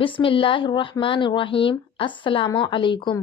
بسم اللہ الرحمن الرحیم۔ السلام علیکم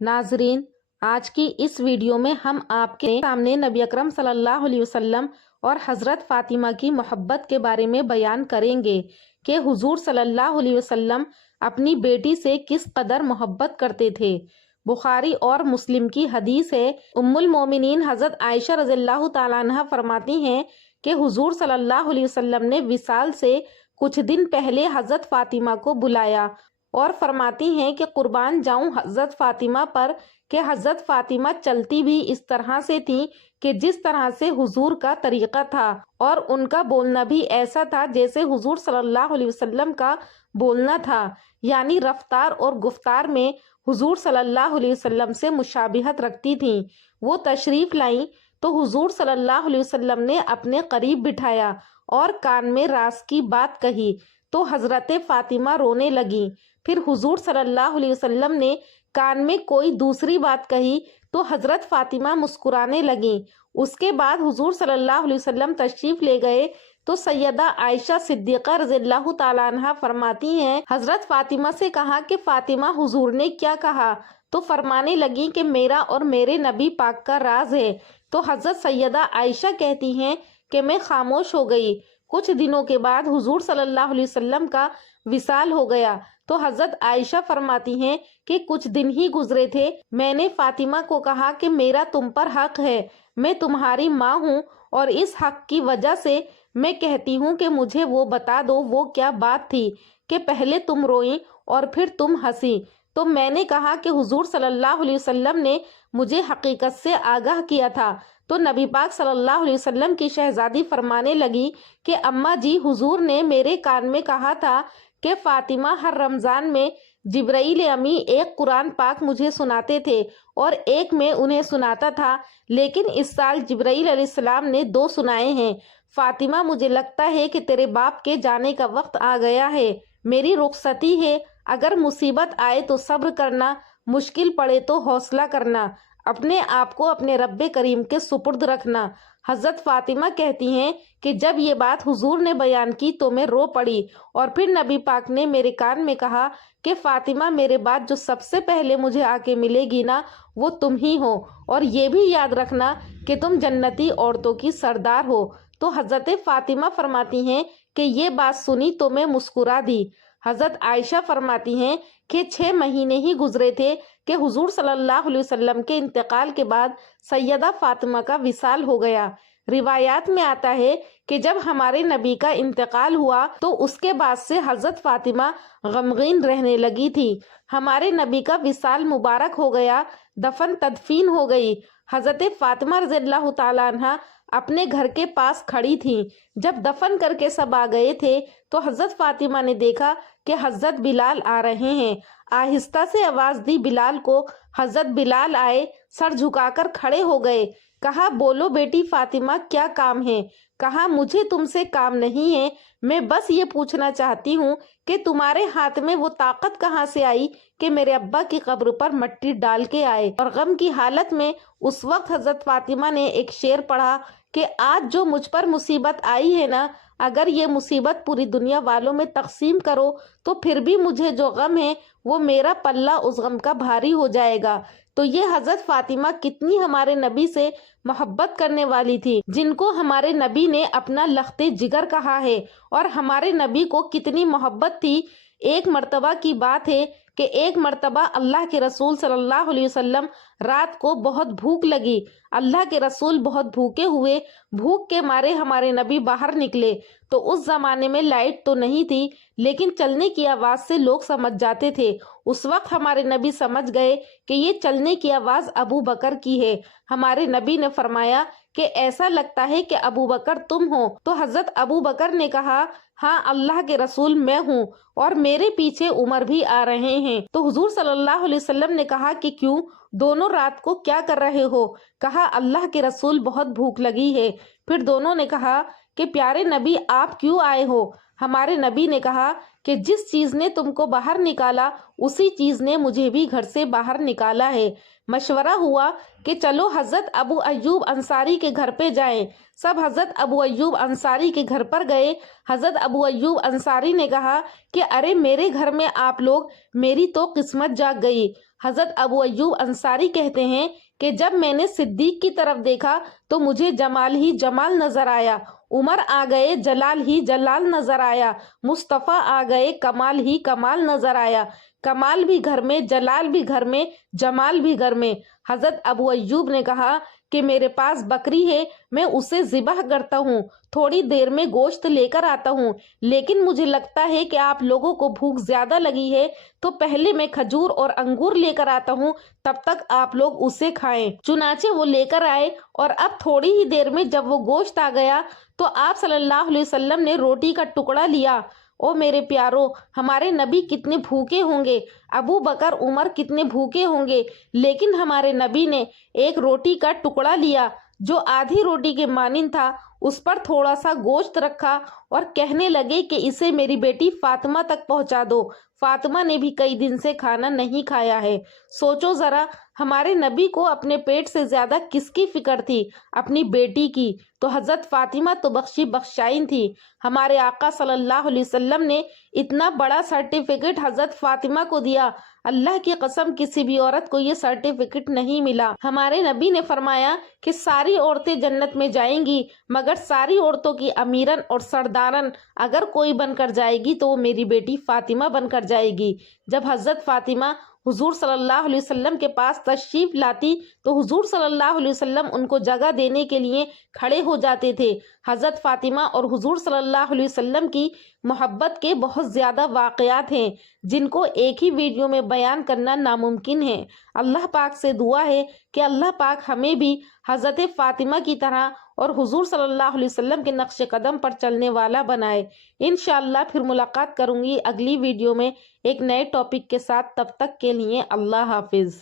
ناظرین، آج کی اس ویڈیو میں ہم آپ کے سامنے نبی اکرم صلی اللہ علیہ وسلم اور حضرت فاطمہ کی محبت کے بارے میں بیان کریں گے کہ حضور صلی اللہ علیہ وسلم اپنی بیٹی سے کس قدر محبت کرتے تھے۔ بخاری اور مسلم کی حدیث ہے، ام المومنین حضرت عائشہ رضی اللہ تعالیٰ عنہ فرماتی ہیں کہ حضور صلی اللہ علیہ وسلم نے وصال سے کچھ دن پہلے حضرت فاطمہ کو بلایا اور فرماتی ہیں کہ قربان جاؤں حضرت فاطمہ پر کہ حضرت فاطمہ چلتی بھی اس طرح سے تھی کہ جس طرح سے حضور کا طریقہ تھا، اور ان کا بولنا بھی ایسا تھا جیسے حضور صلی اللہ علیہ وسلم کا بولنا تھا، یعنی رفتار اور گفتار میں حضور صلی اللہ علیہ وسلم سے مشابہت رکھتی تھیں۔ وہ تشریف لائیں تو حضور صلی اللہ علیہ وسلم نے اپنے قریب بٹھایا اور کان میں راز کی بات کہی تو حضرت فاطمہ رونے لگیں۔ پھر حضور صلی اللہ علیہ وسلم نے کان میں کوئی دوسری بات کہی تو حضرت فاطمہ مسکرانے لگیں۔ اس کے بعد حضور صلی اللہ علیہ وسلم تشریف لے گئے تو سیدہ عائشہ صدیقہ رضی اللہ تعالیٰ عنہ فرماتی ہیں، حضرت فاطمہ سے کہا کہ فاطمہ حضور نے کیا کہا؟ تو فرمانے لگیں کہ میرا اور میرے نبی پاک کا راز ہے۔ تو حضرت سیدہ عائشہ کہتی ہیں کہ میں خاموش ہو گئی۔ کچھ دنوں کے بعد حضور صلی اللہ علیہ وسلم کا وصال ہو گیا تو حضرت عائشہ فرماتی ہیں کہ کچھ دن ہی گزرے تھے، میں نے فاطمہ کو کہا کہ میرا تم پر حق ہے، میں تمہاری ماں ہوں اور اس حق کی وجہ سے میں کہتی ہوں کہ مجھے وہ بتا دو وہ کیا بات تھی کہ پہلے تم روئیں اور پھر تم ہنسی۔ تو میں نے کہا کہ حضور صلی اللہ علیہ وسلم نے مجھے حقیقت سے آگاہ کیا تھا۔ تو نبی پاک صلی اللہ علیہ وسلم کی شہزادی فرمانے لگی کہ اماں جی، حضور نے میرے کان میں کہا تھا کہ فاطمہ ہر رمضان میں جبرائیل امی ایک قرآن پاک مجھے سناتے تھے اور ایک میں انہیں سناتا تھا، لیکن اس سال جبرائیل علیہ السلام نے 2 سنائے ہیں۔ فاطمہ، مجھے لگتا ہے کہ تیرے باپ کے جانے کا وقت آ گیا ہے، میری رخصتی ہے، اگر مصیبت آئے تو صبر کرنا، مشکل پڑے تو حوصلہ کرنا، اپنے آپ کو اپنے رب کریم کے سپرد رکھنا۔ حضرت فاطمہ کہتی ہیں کہ جب یہ بات حضور نے بیان کی تو میں رو پڑی، اور پھر نبی پاک نے میرے کان میں کہا کہ فاطمہ، میرے بعد جو سب سے پہلے مجھے آ کے ملے گی نا، وہ تم ہی ہو، اور یہ بھی یاد رکھنا کہ تم جنتی عورتوں کی سردار ہو۔ تو حضرت فاطمہ فرماتی ہیں کہ یہ بات سنی تو میں مسکرا دی۔ حضرت عائشہ فرماتی ہیں کہ 6 مہینے ہی گزرے تھے کہ حضور صلی اللہ علیہ وسلم کے انتقال کے بعد سیدہ فاطمہ کا وصال ہو گیا۔ روایات میں آتا ہے کہ جب ہمارے نبی کا انتقال ہوا تو اس کے بعد سے حضرت فاطمہ غمگین رہنے لگی تھی۔ ہمارے نبی کا وصال مبارک ہو گیا، دفن تدفین ہو گئی۔ حضرت فاطمہ رضی اللہ تعالیٰ عنہ اپنے گھر کے پاس کھڑی تھیں۔ جب دفن کر کے سب آ گئے تھے تو حضرت فاطمہ نے دیکھا کہ حضرت بلال آ رہے ہیں۔ آہستہ سے آواز دی بلال کو۔ حضرت بلال آئے، سر جھکا کر کھڑے ہو گئے۔ کہا، بولو بیٹی فاطمہ، کیا کام ہے؟ کہا، مجھے تم سے کام نہیں ہے، میں بس یہ پوچھنا چاہتی ہوں کہ تمہارے ہاتھ میں وہ طاقت کہاں سے آئی کہ میرے ابا کی قبر پر مٹی ڈال کے آئے؟ اور غم کی حالت میں اس وقت حضرت فاطمہ نے ایک شعر پڑھا کہ آج جو مجھ پر مصیبت آئی ہے نا، اگر یہ مصیبت پوری دنیا والوں میں تقسیم کرو تو پھر بھی مجھے جو غم ہے وہ میرا پلہ اس غم کا بھاری ہو جائے گا۔ تو یہ حضرت فاطمہ کتنی ہمارے نبی سے محبت کرنے والی تھی، جن کو ہمارے نبی نے اپنا لخت جگر کہا ہے، اور ہمارے نبی کو کتنی محبت تھی۔ ایک مرتبہ کی بات ہے کہ ایک مرتبہ اللہ کے رسول صلی اللہ علیہ وسلم رات کو بہت بھوک لگی، اللہ کے رسول بہت بھوکے ہوئے، بھوک کے مارے ہمارے نبی باہر نکلے تو اس زمانے میں لائٹ تو نہیں تھی، لیکن چلنے کی آواز سے لوگ سمجھ جاتے تھے۔ اس وقت ہمارے نبی سمجھ گئے کہ یہ چلنے کی آواز ابو بکر کی ہے۔ ہمارے نبی نے فرمایا کہ ایسا لگتا ہے کہ ابو بکر تم ہو۔ تو حضرت ابو بکر نے کہا، ہاں اللہ کے رسول میں ہوں، اور میرے پیچھے عمر بھی آ رہے ہیں۔ تو حضور صلی اللہ علیہ وسلم نے کہا کہ کیوں، دونوں رات کو کیا کر رہے ہو؟ کہا، اللہ کے رسول بہت بھوک لگی ہے۔ پھر دونوں نے کہا کہ پیارے نبی آپ کیوں آئے ہو؟ ہمارے نبی نے کہا کہ جس چیز نے تم کو باہر نکالا اسی چیز نے مجھے بھی گھر سے باہر نکالا ہے۔ مشورہ ہوا کہ چلو حضرت ابو ایوب انصاری کے گھر پہ جائیں۔ سب حضرت ابو ایوب انصاری کے گھر پر گئے۔ حضرت ابو ایوب انصاری نے کہا کہ ارے میرے گھر میں آپ لوگ، میری تو قسمت جاگ گئی۔ حضرت ابو ایوب انصاری کہتے ہیں کہ جب میں نے صدیق کی طرف دیکھا تو مجھے جمال ہی جمال نظر آیا، عمر آ گئے جلال ہی جلال نظر آیا، مصطفیٰ آ گئے کمال ہی کمال نظر آیا، کمال بھی گھر میں، جلال بھی گھر میں، جمال بھی گھر میں۔ حضرت ابو ایوب نے کہا کہ میرے پاس بکری ہے، میں اسے ذبح کرتا ہوں، تھوڑی دیر میں گوشت لے کر آتا ہوں، لیکن مجھے لگتا ہے کہ آپ لوگوں کو بھوک زیادہ لگی ہے تو پہلے میں کھجور اور انگور لے کر آتا ہوں، تب تک آپ لوگ اسے کھائیں۔ چنانچہ وہ لے کر آئے، اور اب تھوڑی ہی دیر میں جب وہ گوشت آ گیا تو آپ صلی اللہ علیہ وسلم نے روٹی کا ٹکڑا لیا۔ او میرے پیارو، ہمارے نبی کتنے بھوکے ہوں گے، ابو بکر عمر کتنے بھوکے ہوں گے، لیکن ہمارے نبی نے ایک روٹی کا ٹکڑا لیا جو آدھی روٹی کے مانند تھا، اس پر تھوڑا سا گوشت رکھا اور کہنے لگے کہ اسے میری بیٹی فاطمہ تک پہنچا دو، فاطمہ نے بھی کئی دن سے کھانا نہیں کھایا ہے۔ سوچو ذرا، ہمارے نبی کو اپنے پیٹ سے زیادہ کس کی فکر تھی؟ اپنی بیٹی کی۔ تو حضرت فاطمہ تو بخشی بخشائن تھی۔ ہمارے آقا صلی اللہ علیہ وسلم نے اتنا بڑا سرٹیفکیٹ حضرت فاطمہ کو دیا، اللہ کی قسم کسی بھی عورت کو یہ سرٹیفکیٹ نہیں ملا۔ ہمارے نبی نے فرمایا کہ ساری عورتیں جنت میں جائیں گی، مگر ساری عورتوں کی امیرن اور سردارن اگر کوئی بن کر جائے گی تو وہ میری بیٹی فاطمہ بن کر جائے گی۔ جب حضرت فاطمہ حضور صلی اللہ علیہ وسلم کے پاس تشریف لاتی تو حضور صلی اللہ علیہ وسلم ان کو جگہ دینے کے لیے کھڑے ہو جاتے تھے۔ حضرت فاطمہ اور حضور صلی اللہ علیہ وسلم کی محبت کے بہت زیادہ واقعات ہیں جن کو ایک ہی ویڈیو میں بیان کرنا ناممکن ہے۔ اللہ پاک سے دعا ہے کہ اللہ پاک ہمیں بھی حضرت فاطمہ کی طرح اور حضور صلی اللہ علیہ وسلم کے نقش قدم پر چلنے والا بنائے۔ انشاءاللہ پھر ملاقات کروں گی اگلی ویڈیو میں ایک نئے ٹاپک کے ساتھ، تب تک کے لیے اللہ حافظ۔